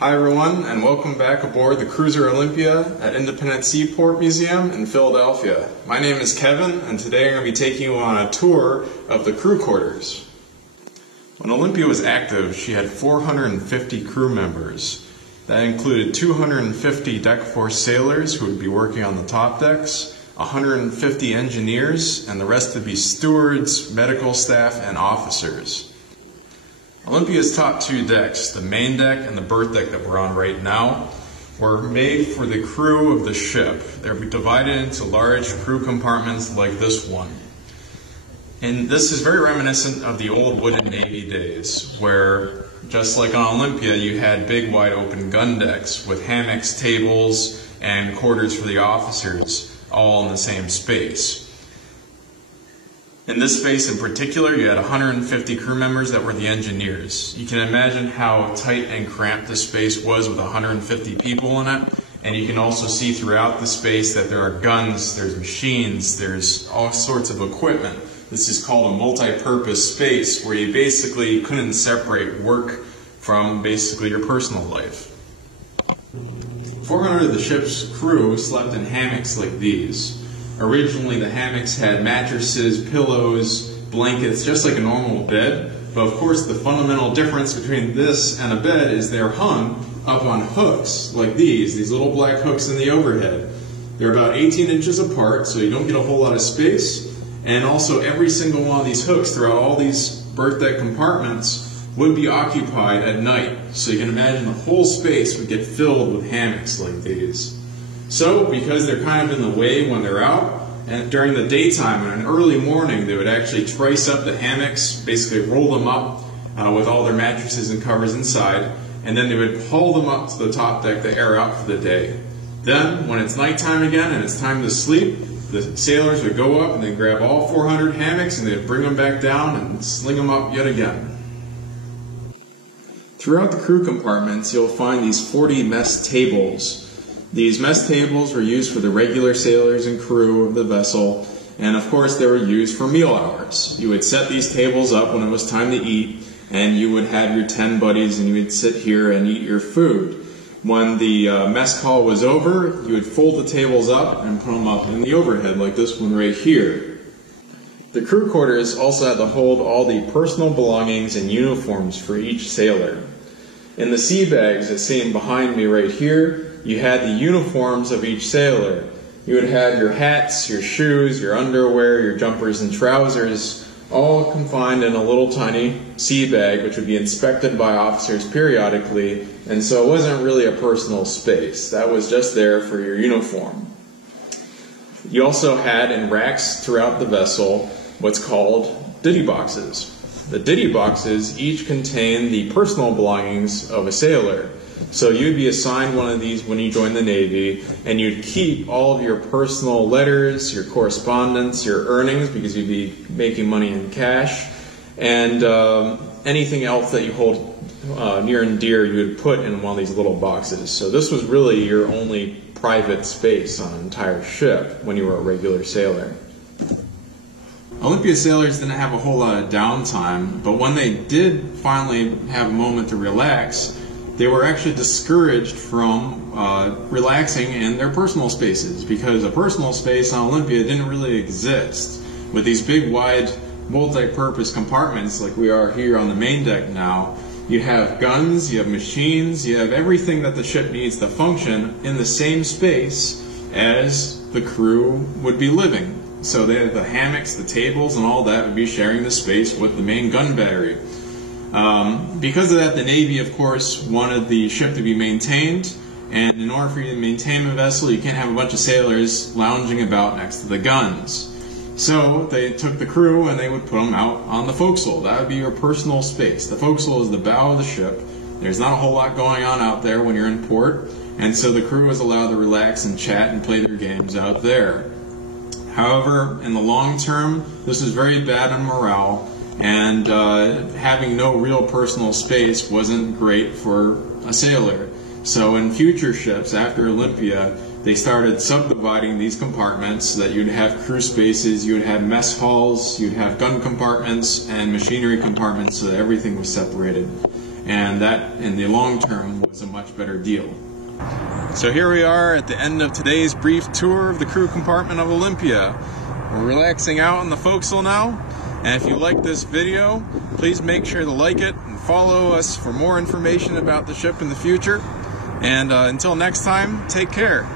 Hi everyone, and welcome back aboard the cruiser Olympia at Independence Seaport Museum in Philadelphia. My name is Kevin, and today I'm going to be taking you on a tour of the crew quarters. When Olympia was active, she had 450 crew members. That included 250 deck force sailors who would be working on the top decks, 150 engineers, and the rest would be stewards, medical staff, and officers. Olympia's top two decks, the main deck and the berth deck that we're on right now, were made for the crew of the ship. They're divided into large crew compartments like this one. And this is very reminiscent of the old wooden Navy days, where just like on Olympia, you had big wide open gun decks with hammocks, tables, and quarters for the officers, all in the same space. In this space in particular, you had 150 crew members that were the engineers. You can imagine how tight and cramped this space was with 150 people in it. And you can also see throughout the space that there are guns, there's machines, there's all sorts of equipment. This is called a multi-purpose space where you basically couldn't separate work from basically your personal life. 400 of the ship's crew slept in hammocks like these. Originally, the hammocks had mattresses, pillows, blankets, just like a normal bed. But of course, the fundamental difference between this and a bed is they're hung up on hooks like these little black hooks in the overhead. They're about 18 inches apart, so you don't get a whole lot of space. And also, every single one of these hooks throughout all these berth deck compartments would be occupied at night. So you can imagine the whole space would get filled with hammocks like these. So, because they're kind of in the way when they're out, and during the daytime and an early morning, they would actually trice up the hammocks, basically roll them up with all their mattresses and covers inside, and then they would haul them up to the top deck to air out for the day. Then, when it's nighttime again and it's time to sleep, the sailors would go up and they'd grab all 400 hammocks and they'd bring them back down and sling them up yet again. Throughout the crew compartments, you'll find these 40 mess tables. These mess tables were used for the regular sailors and crew of the vessel, and of course they were used for meal hours. You would set these tables up when it was time to eat, and you would have your 10 buddies and you would sit here and eat your food. When the mess call was over, you would fold the tables up and put them up in the overhead like this one right here. The crew quarters also had to hold all the personal belongings and uniforms for each sailor. In the sea bags that seen behind me right here, you had the uniforms of each sailor. You would have your hats, your shoes, your underwear, your jumpers and trousers, all confined in a little tiny sea bag, which would be inspected by officers periodically, and so it wasn't really a personal space. That was just there for your uniform. You also had in racks throughout the vessel what's called ditty boxes. The ditty boxes each contain the personal belongings of a sailor. So you'd be assigned one of these when you joined the Navy, and you'd keep all of your personal letters, your correspondence, your earnings, because you'd be making money in cash, and anything else that you hold near and dear you would put in one of these little boxes. So this was really your only private space on an entire ship when you were a regular sailor. Olympia sailors didn't have a whole lot of downtime, but when they did finally have a moment to relax, they were actually discouraged from relaxing in their personal spaces, because a personal space on Olympia didn't really exist. With these big wide multi-purpose compartments like we are here on the main deck now, you have guns, you have machines, you have everything that the ship needs to function in the same space as the crew would be living. So they had the hammocks, the tables, and all that would be sharing the space with the main gun battery. Because of that, the Navy, of course, wanted the ship to be maintained, and in order for you to maintain a vessel, you can't have a bunch of sailors lounging about next to the guns. So they took the crew and they would put them out on the forecastle. That would be your personal space. The forecastle is the bow of the ship. There's not a whole lot going on out there when you're in port, and so the crew was allowed to relax and chat and play their games out there. However, in the long term, this was very bad on morale, and having no real personal space wasn't great for a sailor. So in future ships after Olympia, they started subdividing these compartments so that you'd have crew spaces, you would have mess halls, you'd have gun compartments and machinery compartments, so that everything was separated. and that in the long term was a much better deal. So here we are at the end of today's brief tour of the crew compartment of Olympia. We're relaxing out in the forecastle now, and if you like this video, please make sure to like it and follow us for more information about the ship in the future. And until next time, take care.